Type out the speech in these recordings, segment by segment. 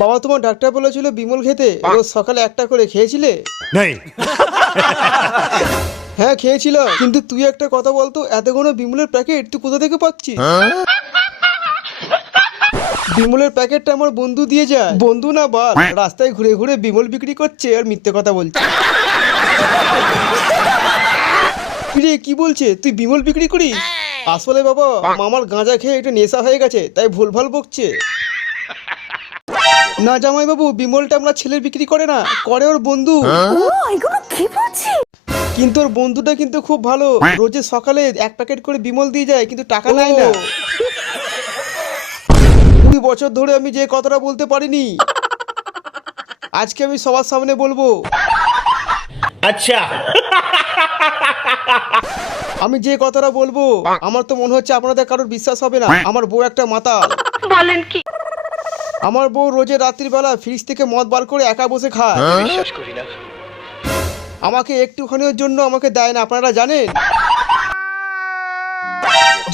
বাবা তোমার ডাক্তার বলেছিল বিমল খেতে, রোজ সকালে একটা করে খেয়েছিলে? হ্যাঁ খেয়েছিল, কিন্তু তুই একটা কথা বলতো, এতগুলো বিমলের প্যাকেট তুই কোথা থেকে পাচ্ছিস? বিমলের প্যাকেটটা আমার বন্ধু দিয়ে যায়। বন্ধু না বাল, রাস্তায় ঘুরে ঘুরে বিমল বিক্রি করছে আর মিথ্যে কথা বলছে। কিরে কি বলছে, তুই বিমল বিক্রি করিস? আসলে বাবা মামার গাঁজা খেয়ে একটু নেশা হয়ে গেছে, তাই ভুলভাল বকছে। না জামাই বাবু, বিমলটা আমরা ছেলের বিক্রি করে না, করে ওর বন্ধু। কিন্তু ওর বন্ধুটা কিন্তু খুব ভালো, রোজে সকালে এক প্যাকেট করে বিমল দিয়ে যায়, কিন্তু টাকা নেয় না। 20 বছর ধরে আমি যে কথাটা বলতে পারিনি, আজকে আমি সবার সামনে বলবো। আচ্ছা, আমি যে কথাটা বলবো আমার তো মনে হচ্ছে আপনাদের কারোর বিশ্বাস হবে না। আমার বউ একটা মাতাল। বলেন কি? আমার বউ রোজে রাত্রিবেলা ফ্রিজ থেকে মদ বার করে একা বসে খায়। বিশ্বাস করি না। আমাকে একটুখানির জন্য আমাকে দেয় না, আপনারা জানেন?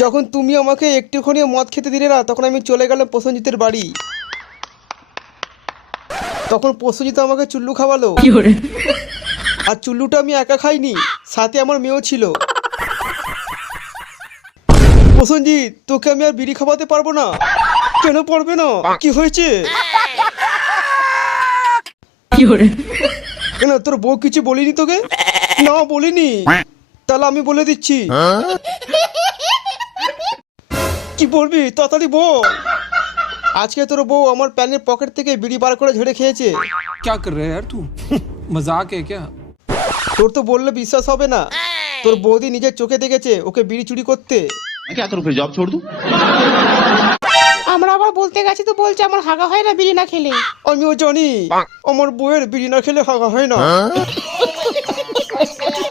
যখন তুমি আমাকে একটুখানি মদ খেতে দিলে না, তখন আমি চলে গেলাম প্রসেনজিতের বাড়ি। তখন প্রসেনজিৎ আমাকে চুল্লু খাওয়ালো। আর চুল্লুটা আমি একা খাইনি, সাথে আমার মেয়েও ছিল। প্রসেনজিৎ, তোকে আমি আর বিড়ি খাওয়াতে পারবো না। কেন পারবে না? কি হয়েছে? কেন তোর বউ কিছু বলিনি তোকে? না বলিনি। তাহলে আমি বলে দিচ্ছি। কি বলবি তাড়াতাড়ি বল। আজকে তোর বউ আমার প্যান্টের পকেট থেকে বিড়ি বার করে ঝেড়ে খেয়েছে। क्या कर रहा है यार तू? मजाक है क्या? তোর তো বললে বিশ্বাস হবে না, তোর বৌদি নিজের চোখে দেখেছে ওকে বিড়ি চুরি করতে। क्या करूं फिर, जॉब छोड़ दूं? আমরা আবার বলতে গেছি তো বলছে আমার হাগা হয় না বিড়ি না খেলে। আমিও জানি আমার বউয়ের বিড়ি না খেলে হাগা হয় না।